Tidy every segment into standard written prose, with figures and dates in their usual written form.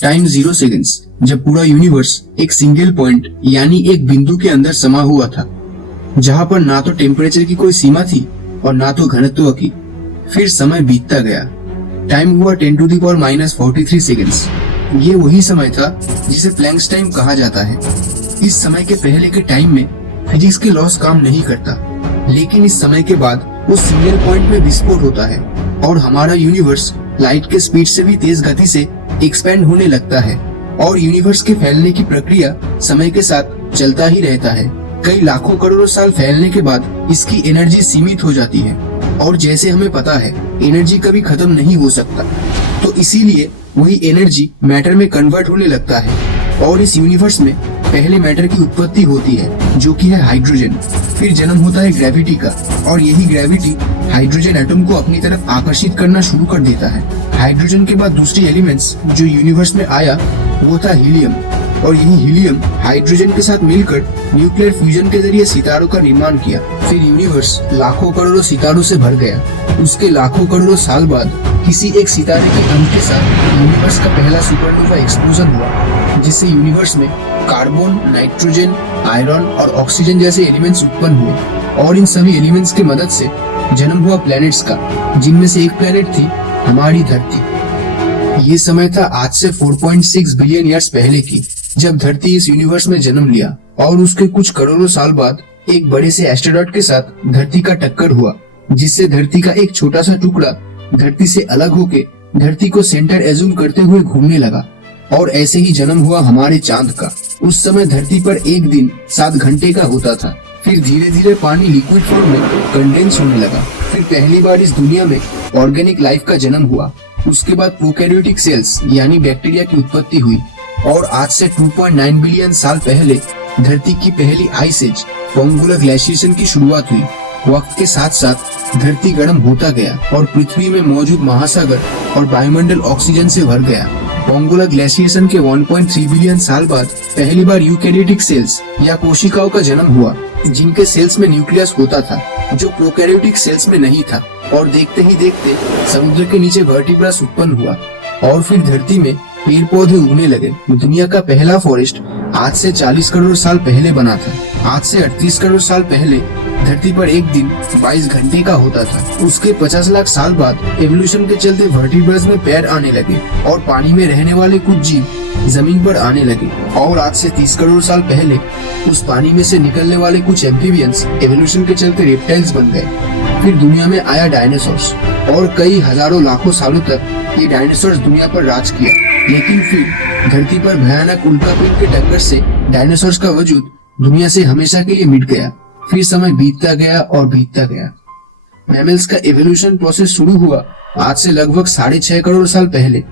Time 0 seconds, जब पूरा universe एक सिंगल पॉइंट यानी एक बिंदु के अंदर समा हुआ था, जहाँ पर ना तो टेम्परेचर की कोई सीमा थी और ना तो घनत्व की। फिर समय बीतता गया। टाइम हुआ 10⁻⁻43 सेकंड्स। ये वही समय था जिसे प्लैंक्स टाइम कहा जाता है। इस समय के पहले के टाइम में फिजिक्स के लॉस काम नहीं करता, लेकिन इस समय के बाद उस सिंगल पॉइंट में विस्फोट होता है और हमारा यूनिवर्स लाइट के स्पीड से भी तेज गति से एक्सपेंड होने लगता है। और यूनिवर्स के फैलने की प्रक्रिया समय के साथ चलता ही रहता है। कई लाखों करोड़ों साल फैलने के बाद इसकी एनर्जी सीमित हो जाती है, और जैसे हमें पता है एनर्जी कभी खत्म नहीं हो सकता, तो इसीलिए वही एनर्जी मैटर में कन्वर्ट होने लगता है। और इस यूनिवर्स में पहले मैटर की उत्पत्ति होती है, जो कि है हाइड्रोजन। फिर जन्म होता है ग्रेविटी का, और यही ग्रेविटी हाइड्रोजन एटम को अपनी तरफ आकर्षित करना शुरू कर देता है। हाइड्रोजन के बाद दूसरी एलिमेंट्स जो यूनिवर्स में आया वो था हीलियम, और यही हीलियम हाइड्रोजन के साथ मिलकर न्यूक्लियर फ्यूजन के जरिए सितारों का निर्माण किया। फिर यूनिवर्स लाखों करोड़ों सितारों से भर गया। उसके लाखों करोड़ों साल बाद किसी एक सितारे के अंत के साथ यूनिवर्स का पहला सुपरनोवा एक्सप्लोजन हुआ, जिससे यूनिवर्स में कार्बन, नाइट्रोजन, आयरन और ऑक्सीजन जैसे एलिमेंट्स उत्पन्न हुए। और इन सभी एलिमेंट्स की मदद से जन्म हुआ प्लैनेट्स का, जिनमें से एक प्लैनेट थी हमारी धरती। ये समय था आज से 4.6 बिलियन ईयर्स पहले की, जब धरती इस यूनिवर्स में जन्म लिया। और उसके कुछ करोड़ों साल बाद एक बड़े से एस्टेरॉयड के साथ धरती का टक्कर हुआ, जिससे धरती का एक छोटा सा टुकड़ा धरती से अलग होके धरती को सेंटर एज्यूम करते हुए घूमने लगा। और ऐसे ही जन्म हुआ हमारे चांद का। उस समय धरती पर एक दिन 7 घंटे का होता था। फिर धीरे धीरे पानी लिक्विड फॉर्म में कंडेंस होने लगा। फिर पहली बार इस दुनिया में ऑर्गेनिक लाइफ का जन्म हुआ। उसके बाद प्रोकैरियोटिक सेल्स यानी बैक्टीरिया की उत्पत्ति हुई। और आज से 2.9 बिलियन साल पहले धरती की पहली आइस एज पोंगुलर ग्लेशिएशन की शुरुआत हुई। वक्त के साथ साथ धरती गर्म होता गया और पृथ्वी में मौजूद महासागर और वायुमंडल ऑक्सीजन से भर गया। पोंगुलर ग्लेशिएशन के 1.3 बिलियन साल बाद पहली बार यूकैरियोटिक सेल्स या कोशिकाओं का जन्म हुआ, जिनके सेल्स में न्यूक्लियस होता था, जो प्रोकैरियोटिक सेल्स में नहीं था। और देखते ही देखते समुद्र के नीचे वर्टिब्रास उत्पन्न हुआ। और फिर धरती में पेड़ पौधे उगने लगे। दुनिया का पहला फॉरेस्ट आज से 40 करोड़ साल पहले बना था। आज से 38 करोड़ साल पहले धरती पर एक दिन 22 घंटे का होता था। उसके 50 लाख साल बाद एवोल्यूशन के चलते वर्टिब्रेट्स में पैर आने लगे और पानी में रहने वाले कुछ जीव जमीन पर आने लगे। और आज से 30 करोड़ साल पहले उस पानी में से निकलने वाले कुछ एम्फीबियंस एवोल्यूशन के चलते रेप्टाइल्स बन गए। फिर दुनिया में आया डायनासोर्स, और कई हजारों लाखों सालों तक ये डायनासोर्स दुनिया पर राज किया। लेकिन फिर धरती पर भयानक उल्कापिंड के टक्कर से डायनासोर्स का वजूद दुनिया से हमेशा के लिए मिट गया। फिर समय बीतता गया और बीतता गया। मैमल्स का एवोल्यूशन प्रोसेस शुरू हुआ आज से लगभग 6.5 करोड़ साल पहले।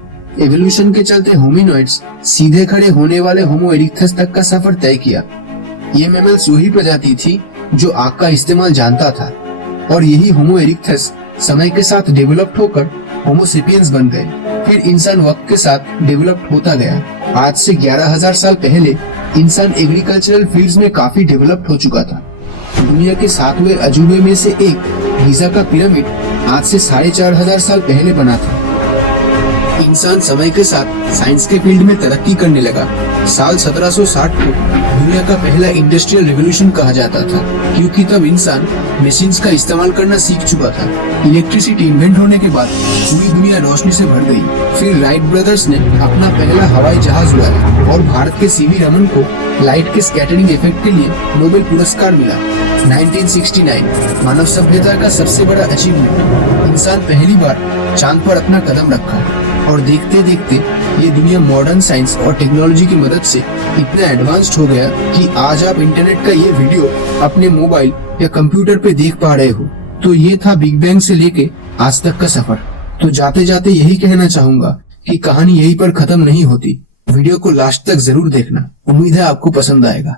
एवोल्यूशन के चलते होमिनॉइड्स सीधे खड़े होने वाले होमो इरिक्टस तक का सफर तय किया। ये मैमल्स वही प्रजाति थी जो आग का इस्तेमाल जानता था, और यही होमो इरिक्टस समय के साथ डेवलप्ड होकर होमो सेपियंस बन गए। फिर इंसान वक्त के साथ डेवलप्ड होता गया। आज से 11,000 साल पहले इंसान एग्रीकल्चरल फील्ड्स में काफी डेवलप्ड हो चुका था। दुनिया के 7वें अजूबे में से एक गीजा का पिरामिड आज से 4,500 साल पहले बना था। इंसान समय के साथ साइंस के फील्ड में तरक्की करने लगा। साल 1760 को दुनिया का पहला इंडस्ट्रियल रिवॉल्यूशन कहा जाता था, क्योंकि तब इंसान मशीन्स का इस्तेमाल करना सीख चुका था। इलेक्ट्रिसिटी इन्वेंट होने के बाद पूरी दुनिया रोशनी से भर गई। फिर राइट ब्रदर्स ने अपना पहला हवाई जहाज उड़ाया, और भारत के सीवी रमन को लाइट के स्कैटरिंग इफेक्ट के लिए नोबेल पुरस्कार मिला। 1969 मानव सभ्यता का सबसे बड़ा अचीवमेंट। इंसान पहली बार चांद पर अपना कदम रखा, और देखते देखते ये दुनिया मॉडर्न साइंस और टेक्नोलॉजी की मदद से इतना एडवांस्ड हो गया कि आज आप इंटरनेट का ये वीडियो अपने मोबाइल या कंप्यूटर पे देख पा रहे हो। तो ये था बिग बैंग से लेके आज तक का सफर। तो जाते जाते यही कहना चाहूंगा कि कहानी यहीं पर खत्म नहीं होती। वीडियो को लास्ट तक जरूर देखना, उम्मीद है आपको पसंद आएगा।